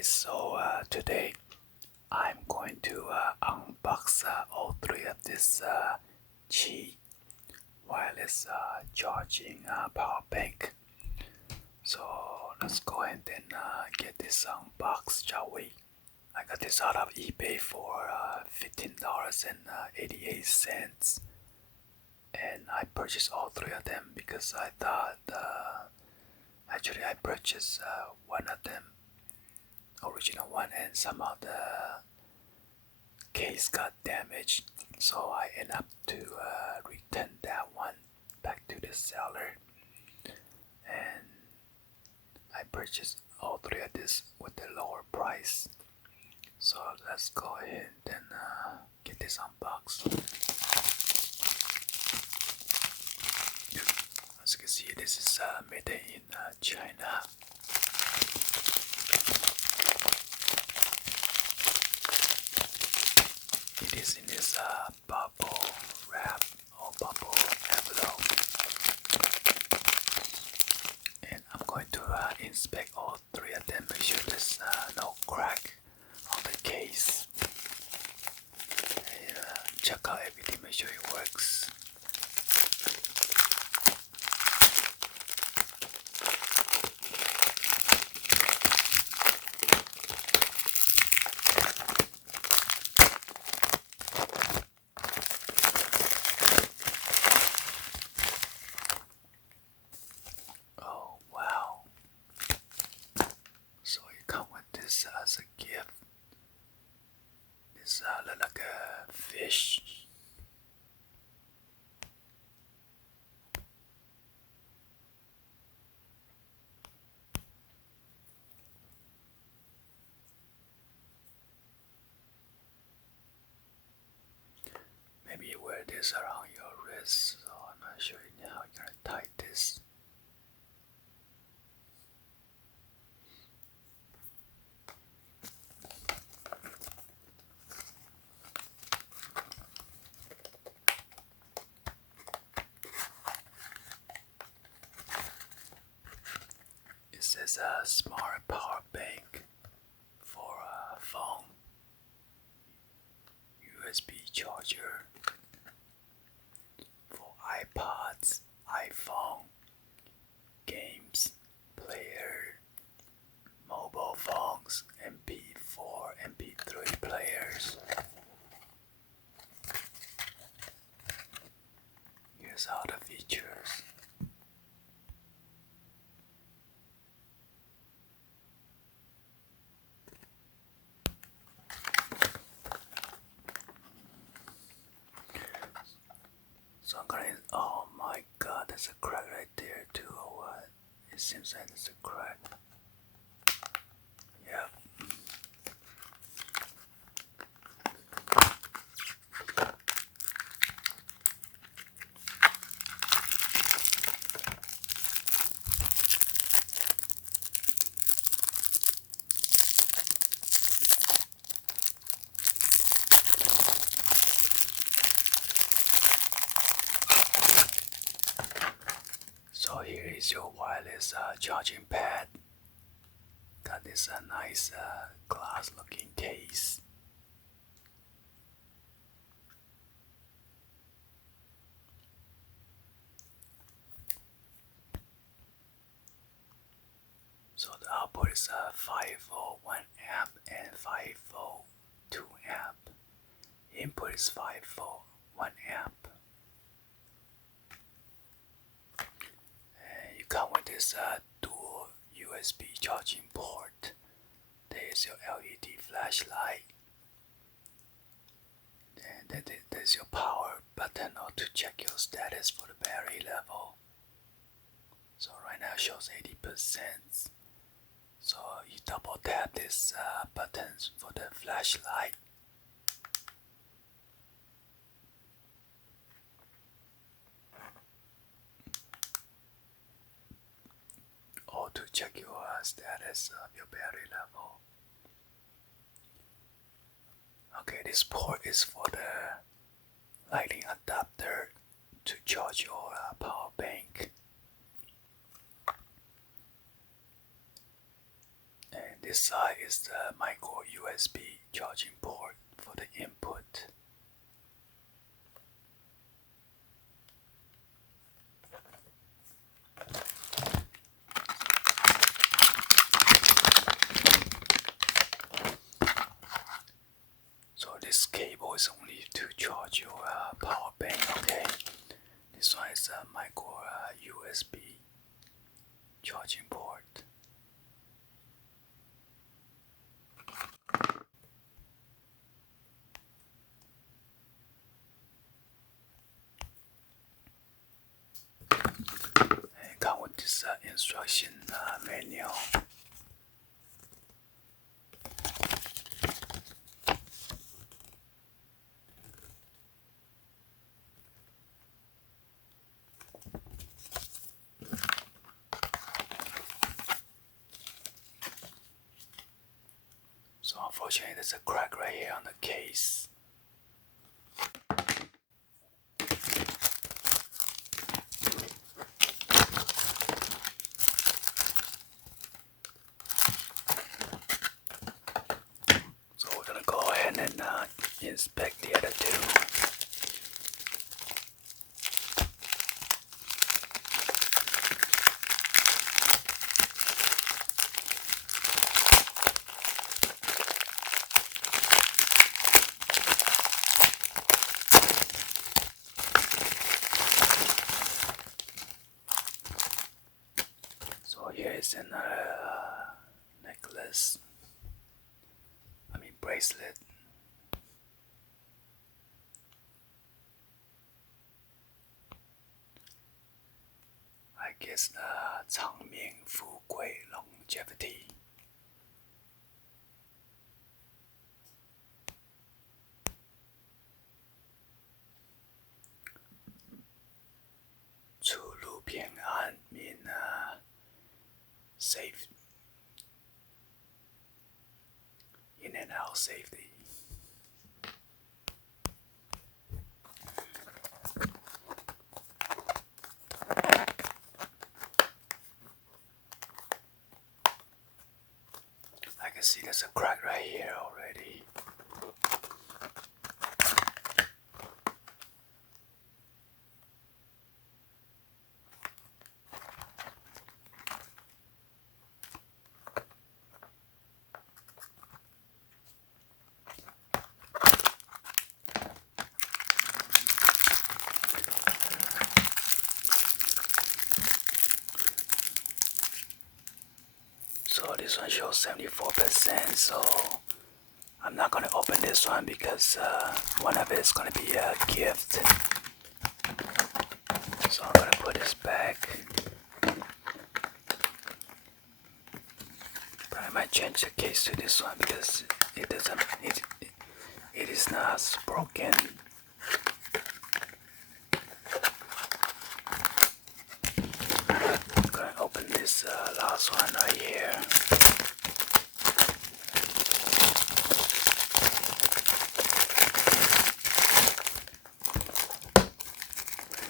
guys, so today I'm going to unbox all three of this Qi wireless charging power bank. So let's go ahead and get this unboxed, shall we? I got this out of eBay for $15.88, and I purchased all three of them because I thought actually I purchased one of them, original one, and somehow the case got damaged, so I end up to return that one back to the seller, and I purchased all three of this with the lower price. So let's go ahead and get this unboxed. As you can see, this is made in China. It is in this bubble wrap or bubble envelope, and I'm going to inspect all three of them, make sure there's no crack on the case, and check out everything, make sure it works. Oh wow, so it comes with this as a gift. This look like a fish. Maybe you wear this around your wrist, so I'm not sure how you're gonna tie this. It says a smart power bank for a phone, USB charger for iPods, iPhone, games, player, mobile phones, MP4, MP3 players. Here's all the features. So I'm gonna, oh my god, there's a crack right there too, or what? It seems like there's a crack. Yep. So here is your wireless charging pad. Got this nice glass looking case. So the output is 5 volt 1 amp and 5 volt 2 amp. Input is 5 volt 1 amp. And you come with this dual USB charging port. There is your LED flashlight. And there's your power button to check your status for the battery level. So right now it shows 80%. So you double tap this button for the flashlight. Or to check your status of your battery level. Okay, this port is for the lightning adapter to charge your power bank. And this side is the micro USB charging port for the input. So this cable is only to charge your power bank, okay? This one is a micro USB charging port. And come with this instruction manual. So unfortunately there's a crack right here on the case. So we're gonna go ahead and inspect the other two. So here is another necklace. Bracelet. I guess 长命富贵 longevity. mean safe, in and out safety. I can see there's a crack right here already. So this one shows 74%, so I'm not gonna open this one because one of it is gonna be a gift. So I'm gonna put this back. But I might change the case to this one because it is not broken. I'm gonna open this last one right here.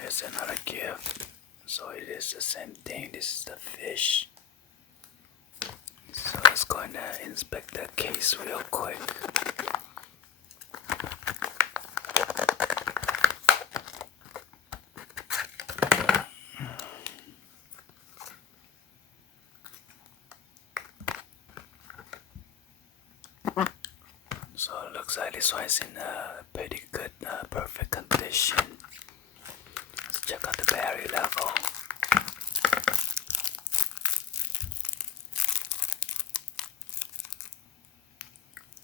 Here's another gift. So it is the same thing. This is the fish. So let's go and inspect the case real quick. So it looks like this one is in pretty good, perfect condition. Let's check out the battery level.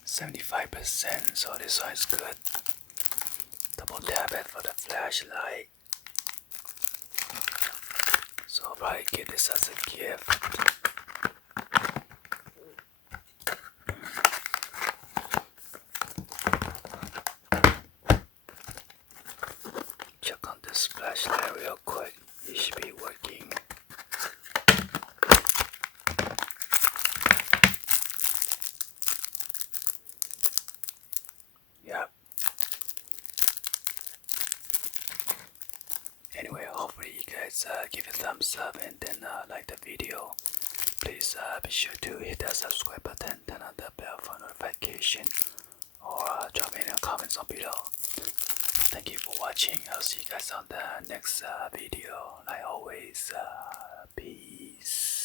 75%, so this one is good. Double tap it for the flashlight. So I'll probably give this as a gift. Check on this flashlight real quick. It should be working. Yep. Anyway, hopefully you guys give a thumbs up and then like the video. please be sure to hit that subscribe button, turn on the bell for notification, or drop any comments on below. Thank you for watching. I'll see you guys on the next video. Like always, peace.